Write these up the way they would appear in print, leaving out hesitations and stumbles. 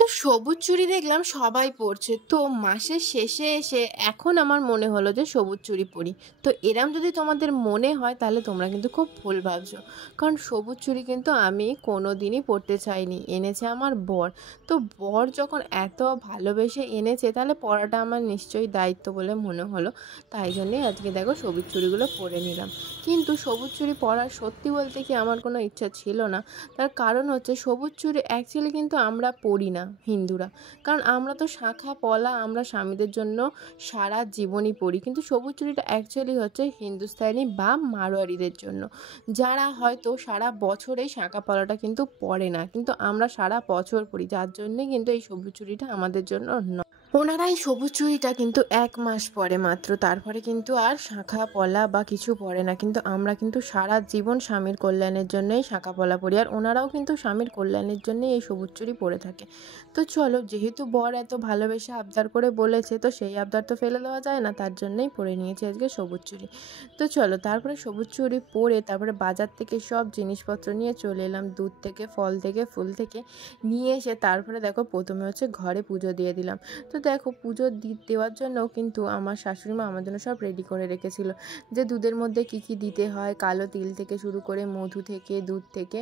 তো সবুজ চুড়ি দেখলাম সবাই পরছে, তো মাসের শেষে এসে এখন আমার মনে হলো যে সবুজ চুড়ি পরি। তো এরম যদি তোমাদের মনে হয় তাহলে তোমরা কিন্তু খুব ভুল ভাবছো, কারণ সবুজ চুড়ি কিন্তু আমি কোনো দিনই পরতে চাইনি, এনেছে আমার বর। তো বর যখন এত ভালোবেসে এনেছে তাহলে পরাটা আমার নিশ্চয়ই দায়িত্ব বলে মনে হলো, তাই জন্যেই আজকে দেখো সবুজ চুড়িগুলো পরে নিলাম। কিন্তু সবুজ চুড়ি পরার সত্যি বলতে কি আমার কোনো ইচ্ছা ছিল না। তার কারণ হচ্ছে সবুজ চুড়ি অ্যাকচুয়ালি কিন্তু আমরা পরি না হিন্দুরা, কারণ আমরা তো শাঁখা পলা আমরা স্বামীদের জন্য সারা জীবনই পরি, কিন্তু সবুজ চুড়িটা অ্যাকচুয়ালি হচ্ছে হিন্দুস্তানি বা মারোয়ারিদের জন্য, যারা হয়তো সারা বছরেই শাঁখা পলাটা কিন্তু পরে না, কিন্তু আমরা সারা বছর পরি, যার জন্যে কিন্তু এই সবুজ চুড়িটা আমাদের জন্য নয়। ওনারা এই সবুজ চুড়িটা কিন্তু 1 মাস পরে মাত্র, তারপরে কিন্তু আর শাঁখা পলা বা কিছু পরে না, কিন্তু আমরা কিন্তু সারা জীবন স্বামীর কল্যাণের জন্যই শাঁখা পলা পরি, আর ওনারাও কিন্তু স্বামীর কল্যাণের জন্যই এই সবুজ চুড়ি পরে থাকে। তো চলো, যেহেতু বর এত ভালোবেসে আবদার করে বলেছে, তো সেই আবদার তো ফেলে দেওয়া যায় না, তার জন্যই পরে নিয়েছি আজকে সবুজ চুড়ি। তো চলো, তারপরে সবুজ চুড়ি পরে তারপরে বাজার থেকে সব জিনিসপত্র নিয়ে চলে এলাম, দুধ থেকে ফল থেকে ফুল থেকে নিয়ে এসে তারপরে দেখো প্রথমে হচ্ছে ঘরে পুজো দিয়ে দিলাম। তো দেখো পুজো দেওয়ার জন্য কিন্তু আমার শাশুড়ি মা আমার জন্য সব রেডি করে রেখেছিল, যে দুধের মধ্যে কি কি দিতে হয়, কালো তিল থেকে শুরু করে মধু থেকে দুধ থেকে।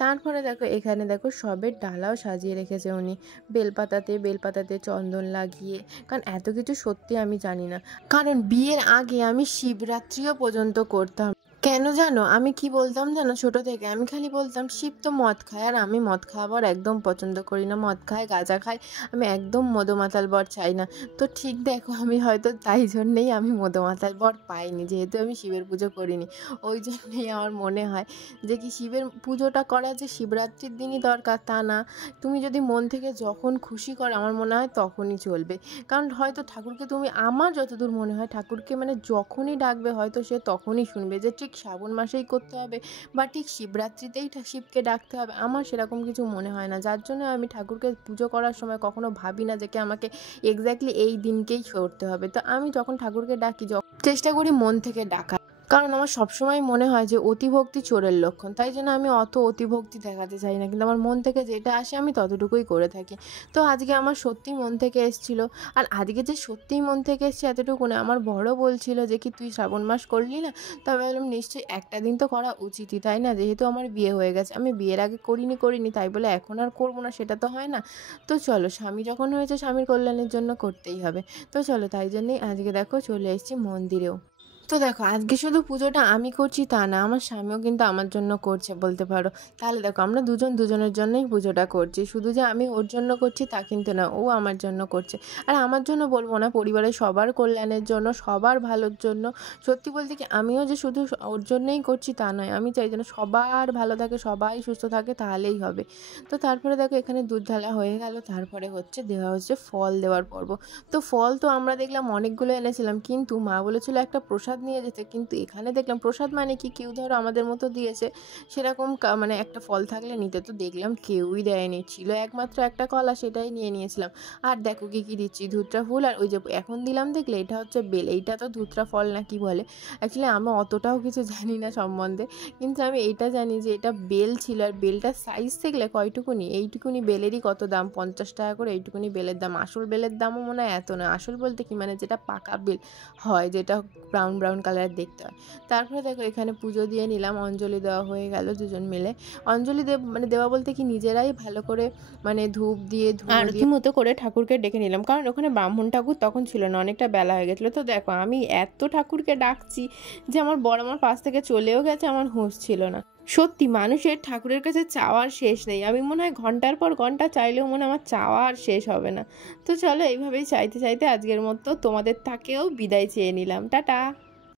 তারপরে দেখো এখানে দেখো সবের ডালাও সাজিয়ে রেখেছে উনি, বেলপাতাতে চন্দন লাগিয়ে, কারণ এত কিছু সত্যি আমি জানি না, কারণ বিয়ের আগে আমি শিবরাত্রিও পর্যন্ত করতাম। কেন জানো আমি কি বলতাম জানো, ছোট থেকে আমি খালি বলতাম শিব তো মদ খায়, আর আমি মদ খাওয়ার একদম পছন্দ করি না, মদ খায় গাঁজা খায়, আমি একদম মদমাতাল বর চাই না। তো ঠিক দেখো আমি হয়তো তাই জন্যেই আমি মদমাতাল বর পাইনি, যেহেতু আমি শিবের পুজো করিনি, ওই জন্যেই আমার মনে হয় যে কি শিবের পুজোটা করা যে শিবরাত্রির দিনই দরকার তা না, তুমি যদি মন থেকে যখন খুশি করো আমার মনে হয় তখনই চলবে। কারণ হয়তো ঠাকুরকে তুমি, আমার যতদূর মনে হয় ঠাকুরকে মানে যখনই ডাকবে হয়তো সে তখনই শুনবে, যে ঠিক শ্রাবণ মাসেই করতে হবে বা ঠিক শিবরাত্রিতেই শিবকে ডাকতে হবে, আমার সেরকম কিছু মনে হয় না, যার জন্য আমি ঠাকুরকে পুজো করার সময় কখনো ভাবি না যে কি আমাকে এক্স্যাক্টলি এই দিনকেই করতে হবে। তো আমি যখন ঠাকুরকে ডাকি চেষ্টা করি মন থেকে ডাকা, কারণ আমার সবসময় মনে হয় যে অতিভক্তি চোরের লক্ষণ, তাই জন্য আমি অত অতিভক্তি দেখাতে চাই না, কিন্তু আমার মন থেকে যেটা আসে আমি ততটুকুই করে থাকি। তো আজকে আমার সত্যিই মন থেকে এসেছিল, আর আজকে যে সত্যিই মন থেকে এসছে এতটুকু না, আমার বড় বলছিল যে কি তুই শ্রাবণ মাস করলি না, তবে বললাম নিশ্চয়ই একটা দিন তো করা উচিতই, তাই না, যেহেতু আমার বিয়ে হয়ে গেছে, আমি বিয়ের আগে করিনি তাই বলে এখন আর করবো না সেটা তো হয় না। তো চলো, স্বামী যখন হয়েছে স্বামীর কল্যাণের জন্য করতেই হবে। তো চলো, তাই জন্যই আজকে দেখো চলে এসেছি মন্দিরেও। তো দেখো আজকে শুধু পুজোটা আমি করছি তা না, আমার স্বামীও কিন্তু আমার জন্য করছে বলতে পারো। তাহলে দেখো আমরা দুজন দুজনের জন্যই পুজোটা করছি, শুধু যে আমি ওর জন্য করছি তা কিন্তু না, ও আমার জন্য করছে। আর আমার জন্য বলবো না, পরিবারের সবার কল্যাণের জন্য, সবার ভালোর জন্য। সত্যি বলতে কি আমিও যে শুধু ওর জন্যই করছি তা নয়, আমি চাই যেন সবার ভালো থাকে, সবাই সুস্থ থাকে, তাহলেই হবে। তো তারপরে দেখো এখানে দুধ ঢালা হয়ে গেল, তারপরে দেওয়া হচ্ছে ফল দেওয়ার পর্ব। তো ফল তো আমরা দেখলাম অনেকগুলো এনেছিলাম, কিন্তু মা বলেছিল একটা প্রসাদ নিয়ে যেতে, কিন্তু এখানে দেখলাম প্রসাদ মানে কি কেউ ধরো আমাদের মতো দিয়েছে সেরকম মানে একটা ফল থাকলে নিতে, তো দেখলাম কেউই দেয়নি, ছিল একমাত্র একটা কলা, সেটাই নিয়ে নিয়েছিলাম। আর দেখো কি কি দিচ্ছি, ধুত্রা ফুল, আর ওই যে এখন দিলাম দেখলে এটা হচ্ছে বেল, এইটা তো ধুত্রা ফল না কি বলে, অ্যাকচুয়ালি আমি অতটাও কিছু জানি না সম্বন্ধে, কিন্তু আমি এইটা জানি যে এটা বেল ছিল, আর বেলটার সাইজ দেখলে কয়টুকুনি, এইটুকুনি বেলেরই কত দাম, 50 টাকা করে এইটুকুনি বেলের দাম। আসল বেলের দামও মনে হয় এত নয়, আসল বলতে কি মানে যেটা পাকা বেল হয়, যেটা ব্রাউন ব্রাউন কালারের দেখতে হয়। তারপরে দেখো এখানে পুজো দিয়ে নিলাম, অঞ্জলি দেওয়া হয়ে গেল দুজন মিলে। অঞ্জলি মানে দেওয়া বলতে কি নিজেরাই ভালো করে মানে ধূপ দিয়ে আরতি মতো করে ঠাকুরকে ডেকে নিলাম, কারণ ওখানে ব্রাহ্মণ ঠাকুর তখন ছিল না, অনেকটা বেলা হয়ে গেছিলো। তো দেখো আমি এত ঠাকুরকে ডাকছি যে আমার বড় আমার পাশ থেকে চলেও গেছে, আমার হুঁশ ছিল না। সত্যি মানুষের ঠাকুরের কাছে চাওয়ার শেষ নেই, আমি মনে হয় ঘন্টার পর ঘন্টা চাইলেও মনে হয় আমার চাওয়ার শেষ হবে না। তো চলো এইভাবেই চাইতে চাইতে আজকের মতো তোমাদের থেকেও বিদায় চেয়ে নিলাম, টাটা।